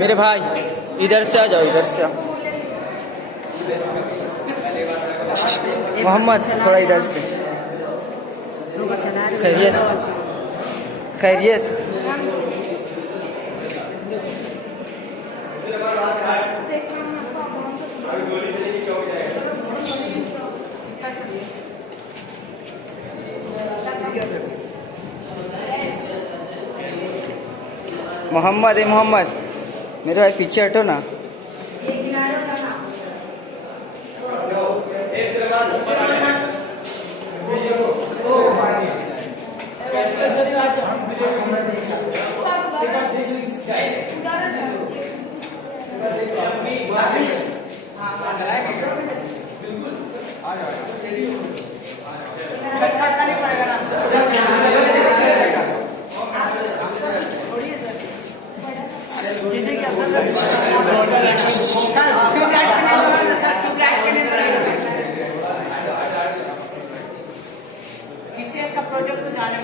मेरे भाई इधर से आ जाओ, इधर से आओ। मोहम्मद थोड़ा इधर से। खैरियत खैरियत। मोहम्मद मोहम्मद मेरे भाई पीछे हटो ना। किसी का प्रोजेक्ट तो जाने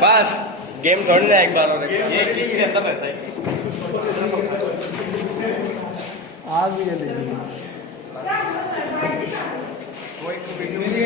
बस गेम थोड़ी ना एक बार और ये किसी के अंदर रहता है। आज भी ये देखिए